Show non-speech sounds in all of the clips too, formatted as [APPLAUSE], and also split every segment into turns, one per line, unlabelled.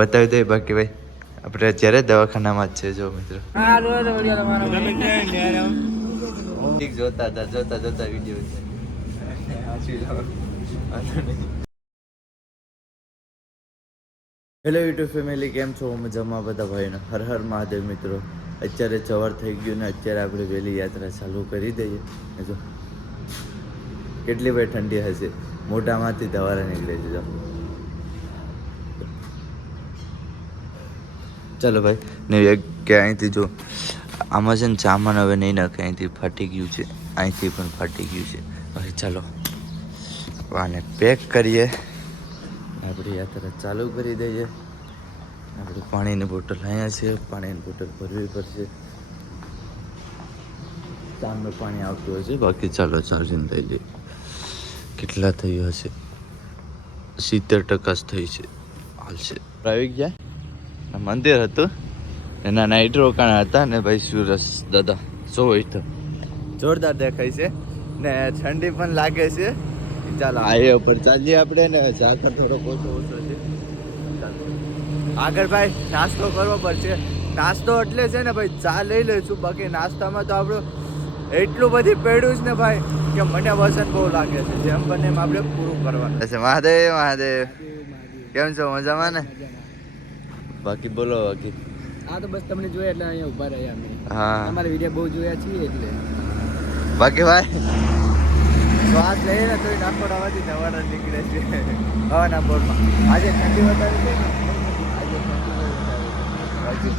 બતાવી દઈએ બાકી ભાઈ. આપણે અત્યારે દવાખાનામાં જ છે જો મિત્રો. ઠીક જોતા હતા જોતા જોતા વીડિયો હેલો યુટ્યુબ ફેમિલી કેમ છો? મજામાં બધા ભાઈનો હર હર મહાદેવ મિત્રો. અત્યારે સવાર થઈ ગયું ને અત્યારે આપણે વહેલી યાત્રા ચાલુ કરી દઈએ. જો. કેટલી ભાઈ ઠંડી હશે? મોઢામાંથી દવારા નીકળે છે ચાલો ભાઈ ને એક કે અહીંથી જો, આમાં છે ને સામાન હવે નહીં નાખે, અહીંથી ફાટી ગયું છે, અહીંથી પણ ફાટી ગયું છે. હવે ચાલો, આને પેક કરીએ. આપણી યાત્રા ચાલુ કરી દઈએ. આપણે પાણીની બોટલ અહીંયા છે, પાણીની બોટલ ભરવી પડશે. ચાંદનું પાણી આવતું હશે, બાકી ચાલો ચાર્જિંગ થઈ લઈએ કેટલા થયું હશે? સિત્તેર ટકા જ થઈ છે. હાલ છે. આવી ગયા? મંદિર હતું. એના નાઇટ રોકાણા હતા ને ભાઈ સુરસ દાદા સો તો. જોરદાર દેખાય છે. ને ઠંડી પણ લાગે છે. ચાલો હાઈવે ઉપર ચાલીએ આપણે ને ઝાકર થોડો ઓછો ઓછો છે. આગળ ભાઈ નાસ્તો કરવો પડશે. નાસ્તો એટલે છે ને ભાઈ ચા લઈ લઈશું. બાકી નાસ્તામાં તો આપણું એટલું બધી પેડ્યું છે ને ભાઈ કે મને વસન બહુ લાગે છે. જેમ બને એમ આપણે પૂરું કરવાનું. છે મહાદેવ મહાદેવ. કેમ છો? મજામાં ને? બાકી બોલો બાકી.
આ તો બસ તમને જોયા એટલે અહીંયા ઊભા રહ્યા અમે.
હા.
અમારે વીડિયો બહુ જોયા છીએ એટલે.
બાકી ભાઈ? શ્વાસ લઈએ ને તોય નાકોડામાંથી નવાડા નીકળે છે. હવાના બોર્ડમાં આજે ઠંડી વધારે છે ને?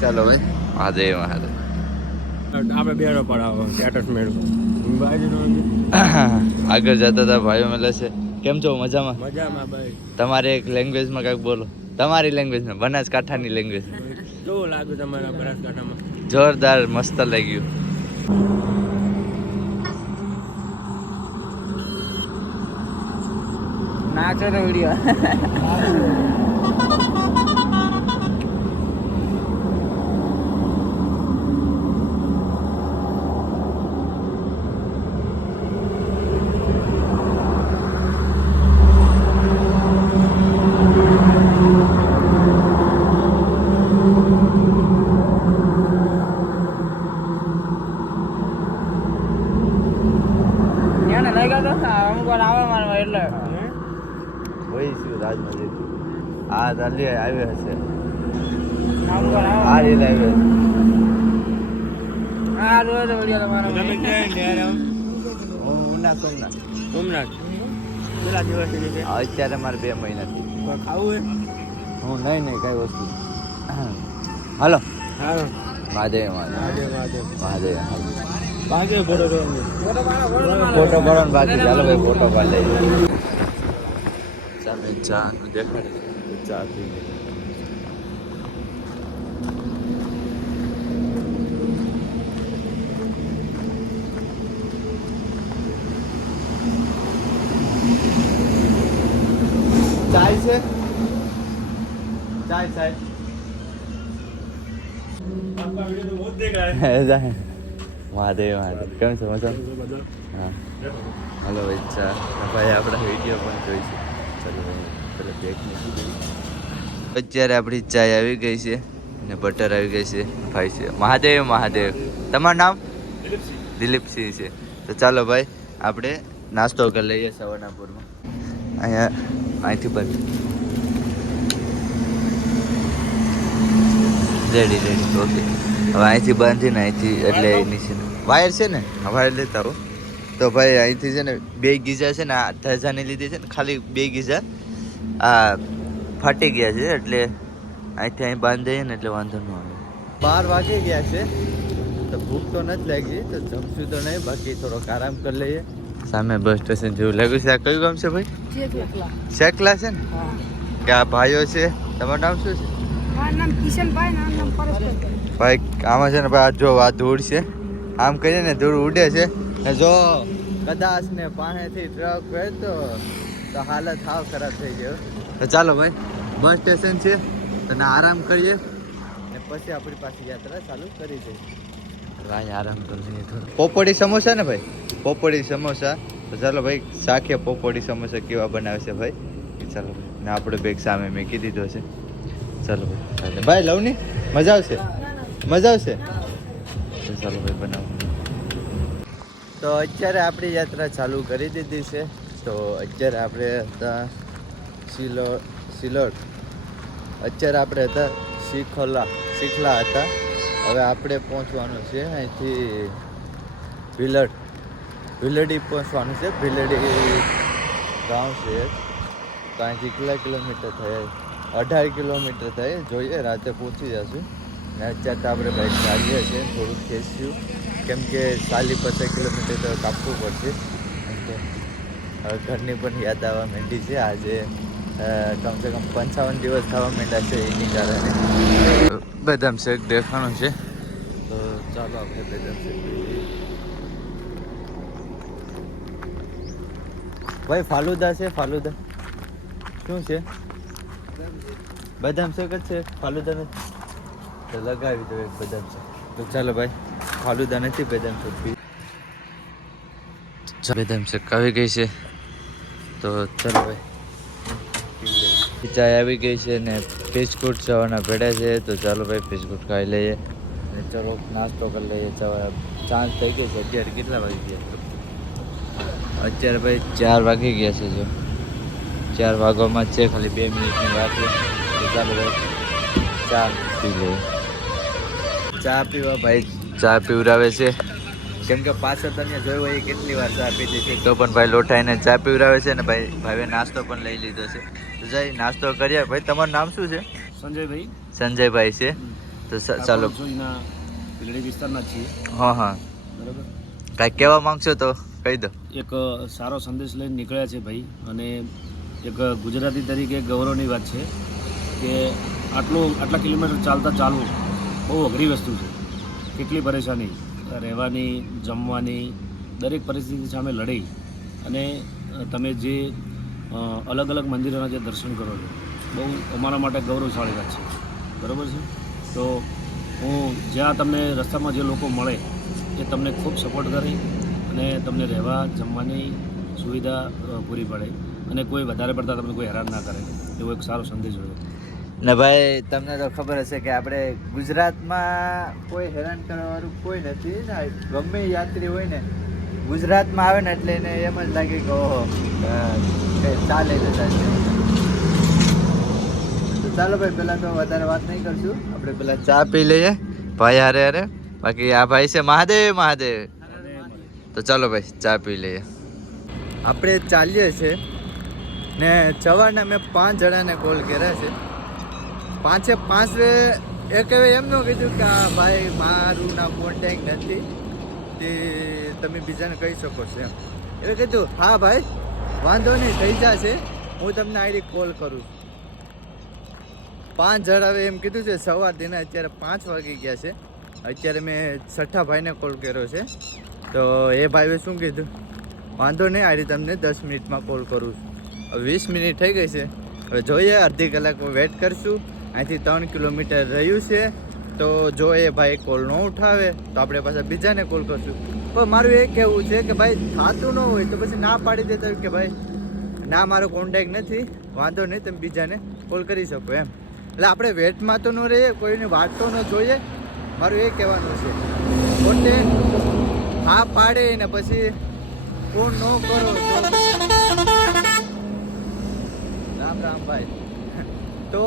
ચાલો ભાઈ. મહાદેવ મહાદેવ.
આપણે બેડો પડાવો સ્ટેટસ મેળવો.
આગળ જતા હતા ભાઈઓ મળે છે. કેમ છો? મજામાં?
મજામાં ભાઈ.
તમારે એક લેંગ્વેજમાં કાંઈક બોલો. તમારી લેંગ્વેજમાં બનાસકાંઠાની લેંગ્વેજ
કેવું લાગ્યું તમારા બનાસકાંઠામાં?
જોરદાર મસ્ત લાગ્યું.
નાચો વીડિયો એને લઈ ગયો તો અમુક વાર આવે મારવા એટલે
હોય શું રાજમાં આ ચાલી આવી હશે
અમુક વાર
આ
આવે
રીલ આવી હશે
હા રોજ વીડિયો તમારો
હું ઉના સોમનાથ.
સોમનાથ? કેટલા દિવસથી છે?
અત્યારે મારે બે મહિનાથી
ખાવું
હું નહીં નહીં કઈ વસ્તુ હાલો.
હા
મહાદેવ મહાદેવ.
મહાદેવ બાકી ફોટો
ફોટો પાડવાનો બાકી. ચાલો ભાઈ ફોટો પાડી લઈએ. ચા દેખાડે. ચા પી લઈએ. ચાય છે ચાય ચાય જાય. મહાદેવ મહાદેવ. કેમ હા. હલો ભાઈ ચા ભાઈ, આપણા વીડિયો પણ જોઈશું. અત્યારે આપણી ચાય આવી ગઈ છે અને બટર આવી ગઈ છે. ભાઈ છે. મહાદેવ મહાદેવ. તમારું નામ? દિલીપસિંહ છે. તો ચાલો, ભાઈ, આપણે નાસ્તો કરી લઈએ સવારનાપુરમાં અહીંયા, અહીંથી બંધ. Ready ready. ઓકે. હવે અહીંથી બાંધીને અહીંથી એટલે નીચે વાયર છે ને. વાયર લેતા હો તો ભાઈ અહીંથી છે ને બે ગીઝા છે ને આ ધજાની લીધી છે ને ખાલી બે ગીઝા આ ફાટી ગયા છે એટલે અહીંથી અહીં બાંધી જઈએ ને એટલે વાંધો ન આવે. બાર વાગી ગયા છે. તો ભૂખ તો નથી લાગી તો જમશું તો નહીં બાકી થોડોક આરામ કરી લઈએ. સામે બસ સ્ટેશન જેવું લાગ્યું છે. આ કયું ગામ છે ભાઈ? શેકલા છે ને? કે આ ભાઈઓ છે. તમારું નામ શું છે?
મારું નામ કિશનભાઈ નામ નામ પરેશભાઈ
ભાઈ આમાં છે ને ભાઈ આ જો આ ધૂળ છે. આમ કરીને ને ધૂળ ઉડે છે. ને જો કદાચ ને પાસેથી ટ્રક વહેતો તો તો હાલત હાવ ખરાબ થઈ ગયો તો ચાલો ભાઈ બસ સ્ટેશન છે. તો ના આરામ કરીએ. ને પછી આપણી પાસે યાત્રા ચાલુ કરી દઈએ. ભાઈ આરામ લઈએ પોપડી સમોસા ને ભાઈ? પોપડી સમોસા. તો ચાલો ભાઈ સાખે પોપડી સમોસા કેવા બનાવે છે ભાઈ? ચાલો. ને આપણે બેગ સામે મેં કીધી દીધો છે. ચાલો ભાઈ. ભાઈ લવ ને મજા આવશે? મજા આવશે? ચાલો ભાઈ બનાવો. તો અત્યારે આપણી યાત્રા ચાલુ કરી દીધી છે. તો અત્યારે આપણે હતા સિલો સિલોડ અત્યારે આપણે હતા શીખલા શીખલા હતા. હવે આપણે પહોંચવાનું છે અહીંથી ભીલડ. ભીલડી પહોંચવાનું છે. ભીલડી ગામ છે. તો અહીંથી કેટલા કિલોમીટર થાય? અઢાર કિલોમીટર થાય, જોઈએ, રાતે પહોંચી જશું. ને અત્યારે તો આપણે બાઇક ચાલીએ છીએ, થોડુંક ખેંચ્યું. કેમ કે ચાલી પચાસ કિલોમીટર તો કાપવું પડશે. ઘરની પણ યાદ આવવા માંડી છે. આજે કમસે કમ પંચાવન દિવસ થવા માંડ્યા છે એની કારણે. બદામ શેક દેખાણું છે. તો ચાલો આપણે બદામ શેક ભાઈ, ફાલુદા છે, ફાલુદા. શું છે? બદામ શેક જ છે, ફાલુદા નથી. તો લગાવી દો એક બદામ શેક. તો ચાલો ભાઈ, ફાલુદા નથી, બદામ શેક બદામ શેક આવી ગઈ છે. તો ચાલો ભાઈ, ચાય આવી ગઈ છે ને બિસ્કુટ ચવાના ભેડા છે. તો ચાલો ભાઈ, બિસ્કુટ ખાઈ લઈએ. અને ચલો, નાસ્તો કરી લઈએ. ચવા ચાંદ થઈ ગઈ છે. અત્યારે કેટલા વાગી ગયા? અત્યારે ભાઈ ચાર વાગી ગયા છે જો. ચાર વાગવામાં જ છે ખાલી બે મિનિટની વાત છે. ચાલો ચા પી લે ચા પીવા ભાઈ. ચા પીવરાવે છે. કેમ કે પાછળ તમે જોયું હોય એ કેટલી વાર ચા પીધી છે. તો પણ ભાઈ લોટાઈને ચા પીવરાવે છે ને ભાઈ ભાઈએ નાસ્તો પણ લઈ લીધો છે. તો જઈ નાસ્તો કરીએ. ભાઈ તમારું નામ શું છે?
સંજયભાઈ.
સંજયભાઈ છે. તો ચાલો.
વિસ્તારના છીએ.
હા હા.
બરાબર?
કાંઈક કહેવા માગશો તો? કહી દો.
એક સારો સંદેશ લઈને નીકળ્યા છે ભાઈ. અને એક ગુજરાતી તરીકે ગૌરવની વાત છે કે આટલું, આટલા કિલોમીટર ચાલતા ચાલવું બહુ અઘરી વસ્તુ છે. કેટલી પરેશાની. રહેવાની, જમવાની, દરેક પરિસ્થિતિ સામે લડી અને તમે જે અલગ અલગ મંદિરોના જે દર્શન કરો છો, બહુ અમારા માટે ગૌરવશાળી વાત છે. બરાબર છે? તો હું, જ્યાં તમને રસ્તામાં જે લોકો મળે, એ તમને ખૂબ સપોર્ટ કરે અને તમને રહેવા, જમવાની સુવિધા પૂરી પાડે. અને કોઈ વધારે પડતા તમને કોઈ હેરાન ના કરે, એવો એક સારો સંદેશ હોય
ને ભાઈ, તમને તો ખબર હશે કે આપણે ગુજરાતમાં કોઈ હેરાન કરવાવાળું કોઈ નથી ને ગમે યાત્રી હોય ને, ગુજરાતમાં આવે ને એટલે એને એમ જ લાગે કે ઓહો ચાલે. તો ચાલો ભાઈ, પહેલાં તો વધારે વાત નહીં કરશું. આપણે પહેલાં ચા પી લઈએ. ભાઈ હારે હારે. બાકી આ ભાઈ છે મહાદેવ મહાદેવ. તો ચાલો ભાઈ, ચા પી લઈએ. આપણે ચાલીએ છીએ. ને સવારના મેં પાંચ જણાને કોલ કર્યા છે. પાંચે પાંચ એક એમ ન કીધું કે, આ ભાઈ મારું ના કોન્ટેક નથી. તે તમે બીજાને કહી શકો છો એમ. એટલે કીધું, હા ભાઈ, વાંધો નહીં, થઈ જશે. હું તમને આઈડી કોલ કરું પાંચ જણાવે એમ કીધું છે સવાર દિને અત્યારે પાંચ વાગી ગયા છે. અત્યારે મેં છઠ્ઠા ભાઈને કોલ કર્યો છે. તો એ ભાઈએ શું કીધું? વાંધો નહીં આઈડી તમને દસ મિનિટમાં કોલ કરું છું. વીસ મિનિટ થઈ ગઈ છે. હવે જોઈએ, અડધી કલાક વેટ કરશું. અહીંથી ત્રણ કિલોમીટર રહ્યું છે. તો જો એ ભાઈ કોલ ન ઉઠાવે, તો આપણે પાછા બીજાને કોલ કરશું. પણ મારું એ કહેવું છે કે ભાઈ, થતું ન હોય તો પછી ના પાડી દેતા કે ભાઈ, ના, મારો કોન્ટેક નથી. વાંધો નહીં, તમે બીજાને કોલ કરી શકો એમ. એટલે આપણે વેટમાં તો ન રહીએ, કોઈની વાત તો ન જોઈએ. મારું એ કહેવાનું છે. કોન્ટેક હા પાડે ને પછી ફોન ન કરો રામ રામ તો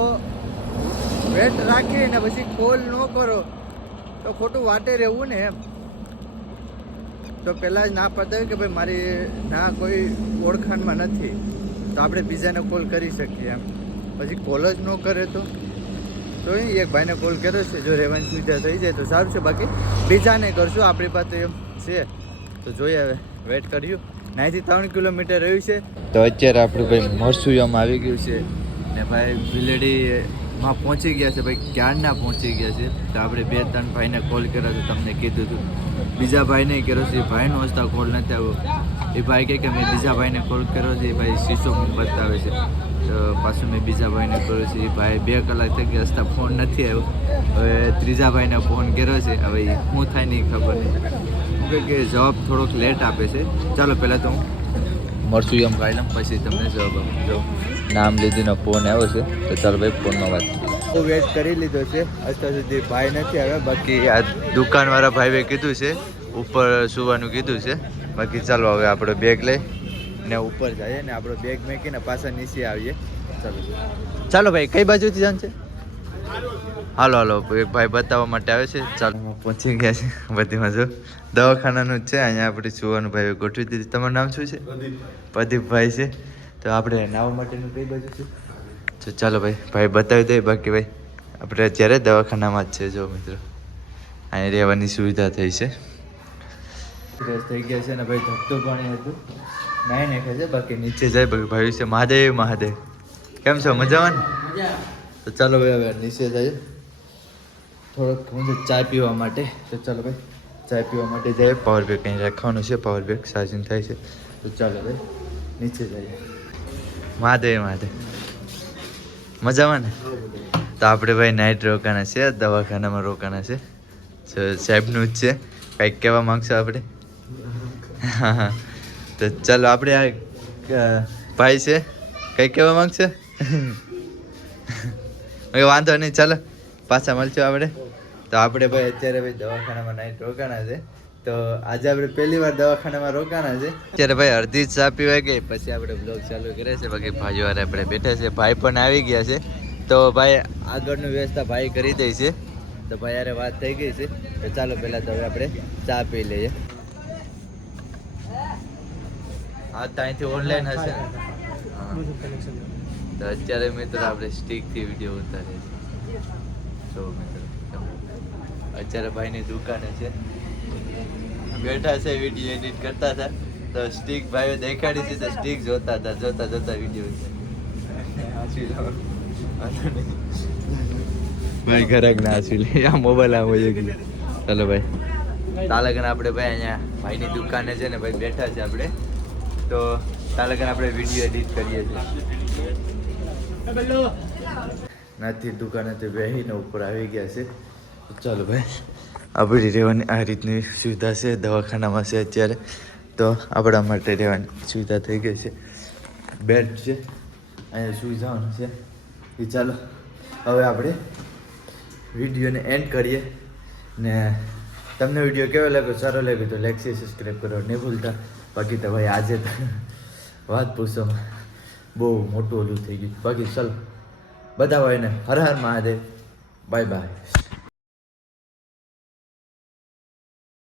વેટ રાખી ને પછી કોલ ન કરો, તો ખોટું વાટે રહેવું ને એમ. તો પહેલાં જ ના પડતા કે ભાઈ મારી ના કોઈ ઓળખાણમાં નથી. તો આપણે બીજાને કોલ કરી શકીએ એમ. પછી કોલ જ ન કરે તો. તો એક ભાઈને કોલ કર્યો છે, જો રહેવાની સુવિધા થઈ જાય તો સારું છે. બાકી બીજાને કરશું આપણી પાસે એમ છે. તો જોઈએ હવે, વેટ કર્યું નાઈથી ત્રણ કિલોમીટર રહ્યું છે. તો અત્યારે આપણું ભાઈ મરસુયમ આવી ગયું છે. ને ભાઈ બિલેડીમાં પહોંચી ગયા છે. ભાઈ ક્યારના પહોંચી ગયા છે? તો આપણે બે ત્રણ ભાઈને કોલ કર્યો તો તમને કીધું હતું. બીજા ભાઈને કર્યો છે. ભાઈનો હસતા કોલ નથી આવ્યો. એ ભાઈ કહે કે મેં બીજા ભાઈને કોલ કર્યો છે. એ ભાઈ શીશો બતાવે છે. તો પાછું મેં બીજા ભાઈને કર્યો છે. એ ભાઈ બે કલાક થઈ ગયા. હસતા ફોન નથી આવ્યો. હવે ત્રીજા ભાઈને ફોન કર્યો છે. હવે શું થાય નહીં ખબર નહીં. શું કે જવાબ થોડોક લેટ આપે છે. ચાલો પહેલાં તો હું મળશું એમ કાઢી લઉં પછી તમને જવાબ આપું. જો. નામ લીધીનો ફોન આવ્યો છે તો ચાલો ભાઈ ફોનમાં વાત કરીએ. બહુ વેટ કરી લીધો છે. અત્યાર સુધી ભાઈ નથી આવ્યા બાકી આ દુકાનવાળા ભાઈએ કીધું છે ઉપર સુવાનું કીધું છે. બાકી ચાલો હવે આપણે બેગ લઈ ને ઉપર જઈએ ને આપણો બેગ મેકીને પાછા નીચે આવીએ. ચાલો. ચાલો ભાઈ કઈ બાજુથી જાણ છે? હાલો હાલો એક ભાઈ બતાવવા માટે આવે છે. ચાલો. પહોંચી ગયા છે બધીમાં જો. દવાખાનાનું જ છે અહીંયા આપણે સુવાનું ભાઈ ગોઠવી દીધી. તમારું નામ શું છે? પ્રદીપભાઈ. છે. તો આપણે નાવા માટેનું કઈ બાજુ છે? તો ચાલો ભાઈ ભાઈ બતાવી દઈએ બાકી ભાઈ. આપણે અત્યારે દવાખાનામાં જ છે જો મિત્રો. અહીં રહેવાની સુવિધા થઈ છે. ફ્રેશ થઈ ગયા છે ને ભાઈ ધકતું પાણી હતું. નાઈ નાખે છે બાકી નીચે જાય. બાકી ભાઈ છે મહાદેવ મહાદેવ. કેમ છો મજામાં ને? તો ચાલો ભાઈ હવે નીચે જઈએ. થોડોક હું ચા પીવા માટે. તો ચાલો ભાઈ ચા પીવા માટે જઈએ. પાવર બેગ અહીં રાખવાનું છે પાવર બેગ ચાર્જિંગ થાય છે. તો ચાલો ભાઈ નીચે જઈએ. મહાદેવ મહાદેવ. મજામાં ને? તો આપણે ભાઈ નાઇટ રોકાના છે દવાખાનામાં રોકાના છે. સાહેબનું જ છે. કંઈક કહેવા માગશો આપણે? હા [LAUGHS] હા તો ચાલો આપણે આ ભાઈ છે. કંઈક કહેવા માગશે? [LAUGHS] વાંધો નહીં ચાલો. પાછા મળશું આપણે. તો આપણે ભાઈ અત્યારે ભાઈ દવાખાનામાં નાઈટ રોકાણા છે. તો આજે આપણે પહેલી વાર દવાખાનામાં રોકાણા છે. અત્યારે ભાઈ અડધી જ ચા પીવાય ગઈ પછી આપણે બ્લોગ ચાલુ કરે છે. બાકી ભાઈઓ વાળા આપણે બેઠા છે. ભાઈ પણ આવી ગયા છે. તો ભાઈ આગળનું વ્યવસ્થા ભાઈ કરી દે છે. તો ભાઈ યારે વાત થઈ ગઈ છે. તો ચાલો પહેલાં તો હવે આપણે ચા પી લઈએ. હા ત્યાંથી ઓનલાઈન હશે. તો અત્યારે મિત્રો આપણે સ્ટીકથી વીડિયો ઉતારીએ છીએ. જો અત્યારે ભાઈની દુકાને છે. બેઠા છે વીડિયો એડિટ કરતા હતા. તો સ્ટીક ભાઈઓ દેખાડી છે તો સ્ટીક જોતા હતા, જોતા જોતા વીડિયો નહીં. ભાઈ ઘરાક ના હાંસી આ મોબાઈલ આ હોય ચાલો ભાઈ. તાલગન આપણે ભાઈ અહીંયા ભાઈની દુકાને છે ને ભાઈ બેઠા છે આપણે. તો તાલગન આપણે વીડિયો એડિટ કરીએ છીએ. નથી દુકાને તો બેસીને ઉપર આવી ગયા છે. ચાલો ભાઈ આપણી રહેવાની આ રીતની સુવિધા છે, દવાખાનામાં છે અત્યારે. તો આપણા માટે રહેવાની સુવિધા થઈ ગઈ છે. બેડ છે, અહીંયા જવાનું છે. એ ચાલો, હવે આપણે વિડીયોને એન્ડ કરીએ. ને તમને વીડિયો કેવો લાગ્યો? સારો લાગ્યો તો લાઈક શેર સબસ્ક્રાઈબ કરો. નહીં ભૂલતા. બાકી તો ભાઈ આજે વાત પૂછો બહુ મોટું ઓલું થઈ ગયું. બાકી ચાલો. બધા ભાઈને હર હર મહાદેવ. Bye bye